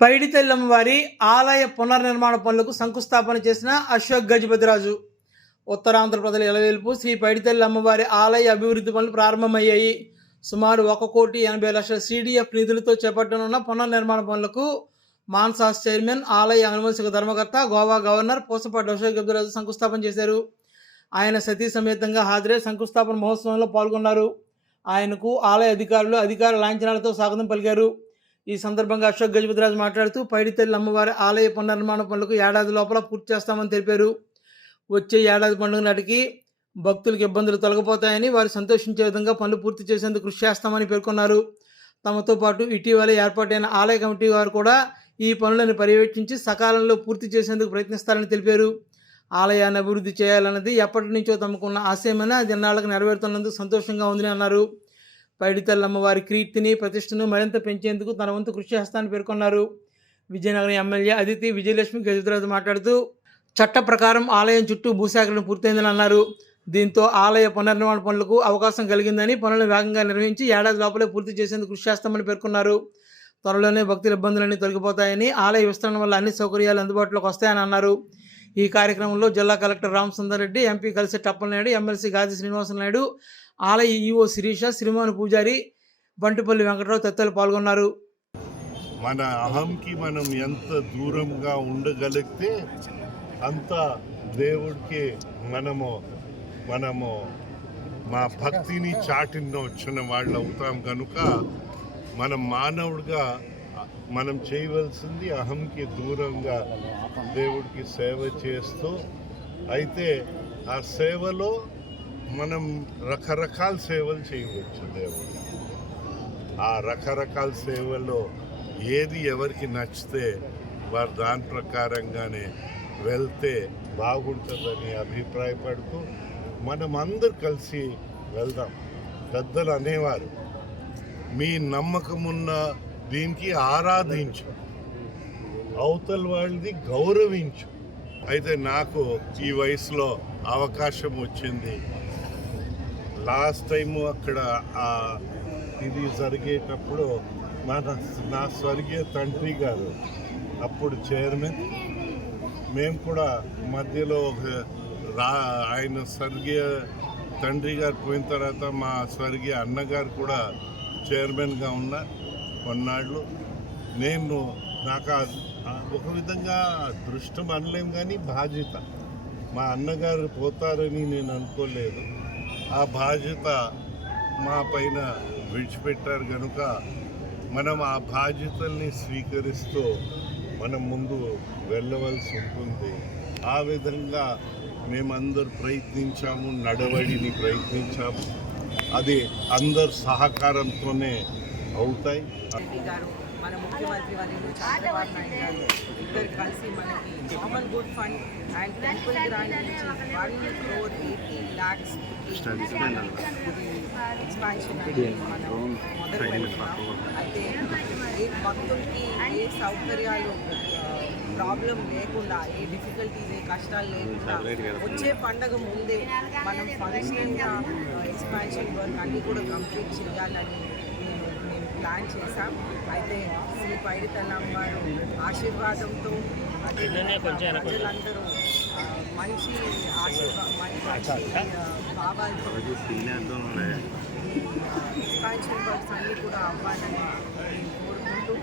పైడితల్లి వారి ఆలయ పునర్నిర్మాణ పనులకు శంకుస్థాపన చేసిన అశోక్ గజపతిరాజు. ఉత్తరాంధ్ర ప్రజల ఇలవేల్పు శ్రీ పైడితల్లి అమ్మవారి ఆలయ అభివృద్ధి పనులు ప్రారంభమయ్యాయి. సుమారు 1,80,00,000 CDF నిధులతో చేపట్టనున్న పునర్నిర్మాణ పనులకు మాన్సాస్ చైర్మన్, ఆలయ అనువంశిక ధర్మకర్త, గోవా గవర్నర్ పూసపాటి అశోక్ గజపతిరాజు శంకుస్థాపన చేశారు. ఆయన సతీ సమేతంగా హాజరై శంకుస్థాపన మహోత్సవంలో పాల్గొన్నారు. ఆయనకు ఆలయ అధికారులు అధికార లాంఛనాలతో స్వాగతం పలికారు. ఈ సందర్భంగా అశోక్ గజపతిరాజు మాట్లాడుతూ పైడితల్లి అమ్మవారి ఆలయ పునర్నిర్మాణ పనులకు ఏడాది లోపల పూర్తి చేస్తామని తెలిపారు. వచ్చే ఏడాది పండుగ నాటికి భక్తులకు ఇబ్బందులు తొలగిపోతాయని, వారు సంతోషించే విధంగా పనులు పూర్తి చేసేందుకు కృషి చేస్తామని పేర్కొన్నారు. తమతో పాటు ఇటీవల ఏర్పాటైన ఆలయ కమిటీ వారు కూడా ఈ పనులను పర్యవేక్షించి సకాలంలో పూర్తి చేసేందుకు ప్రయత్నిస్తారని తెలిపారు. ఆలయాన్ని అభివృద్ధి చేయాలన్నది ఎప్పటి నుంచో తమకున్న ఆశయమని, అది ఎన్నాళ్ళకు నెరవేరుతున్నందుకు సంతోషంగా ఉందని అన్నారు. పైడితల్లి అమ్మవారి కీర్తిని, ప్రతిష్టను మరింత పెంచేందుకు తన వంతు కృషి చేస్తానని పేర్కొన్నారు. విజయనగరం ఎమ్మెల్యే అదితి విజయలక్ష్మి గజపతిరాజు మాట్లాడుతూ చట్ట ప్రకారం ఆలయం చుట్టూ భూసేకరణ పూర్తయిందని అన్నారు. దీంతో ఆలయ పునర్నిర్మాణ పనులకు అవకాశం కలిగిందని, పనులను వేగంగా నిర్వహించి ఏడాది లోపలే పూర్తి చేసేందుకు కృషి చేస్తామని పేర్కొన్నారు. త్వరలోనే భక్తుల ఇబ్బందులన్నీ తొలగిపోతాయని, ఆలయ విస్తరణ వల్ల అన్ని సౌకర్యాలు అందుబాటులోకి వస్తాయని అన్నారు. ఈ కార్యక్రమంలో జిల్లా collector Ramasundar Reddy, MP Kalisetti Appalanaidu, MLC గాది శ్రీనివాసనాయుడు, ఆలయ ఈఓ శిరీష, శ్రీమాన్ పూజారి, బంటిపల్లి వెంకటరావు తదితరులు పాల్గొన్నారు. మన అహంకి మనం ఎంత దూరంగా ఉండగలిగితే అంత దేవుడికి మనము మా భక్తిని చాటిన వచ్చిన వాళ్ళు అవుతాం. కనుక మనం మానవుడిగా మనం చేయవలసింది అహంకి దూరంగా దేవుడికి సేవ చేస్తూ, అయితే ఆ సేవలో మనం రకరకాల సేవలు చేయవచ్చు. దేవుడు ఆ రకరకాల సేవలో ఏది ఎవరికి నచ్చితే వారు దాని ప్రకారంగానే వెళ్తే బాగుంటుందని అభిప్రాయపడుతూ మనం అందరు కలిసి వెళ్దాం. పెద్దలు అనేవారు, మీ నమ్మకమున్న దీనికి ఆరాధించు, అవతల వాళ్ళది గౌరవించు. అయితే నాకు ఈ వయసులో అవకాశం వచ్చింది. లాస్ట్ టైము అక్కడ ఇది జరిగేటప్పుడు నా స్వర్గీయ తండ్రి గారు అప్పుడు చైర్మన్, మేము కూడా మధ్యలో ఆయన స్వర్గీయ తండ్రి గారు పోయిన తర్వాత మా స్వర్గీయ అన్నగారు కూడా చైర్మన్గా ఉన్నారు కొన్నాళ్ళు. నాకు ఒక విధంగా అదృష్టం అనలేం, కానీ బాధ్యత. మా అన్నగారు పోతారని నేను అనుకోలేదు. ఆ బాధ్యత మా పైన విడిచిపెట్టారు కనుక మనం ఆ బాధ్యతల్ని స్వీకరిస్తూ మనం ముందు వెళ్ళవలసి ఉంటుంది. ఆ విధంగా మేమందరూ ప్రయత్నించాము, నడవడిని ప్రయత్నించాము. అది అందరు సహకారంతోనే అవుతాయి. మన ముఖ్యమంత్రి వర్యులు చంద్రబాబు నాయుడు గారు ఇద్దరు కలిసి మనకి common good fund and temple grant నుంచి 1,80,00,000 ఎక్స్పాన్షన్ మనం మొదలు పెడుతున్నాం. అయితే ఏ భక్తులకి ఏ సౌకర్యాలు ప్రాబ్లం లేకుండా, ఏ డిఫికల్టీస్, ఏ కష్టాలు లేకుండా వచ్చే పండగ ముందే మనం ఫంక్షన్గా ఎక్స్పాన్షన్ వర్క్ అన్నీ కూడా కంప్లీట్ చేయాలని మేము ప్లాన్ చేశాం. అయితే శ్రీ పైడితల్లి అమ్మవారు ఆశీర్వాదంతో ప్రజలందరూ మంచి భావాలతో ఎక్స్పాన్షన్ వర్క్స్ అన్నీ కూడా అవ్వాలని కోరుకుంటూ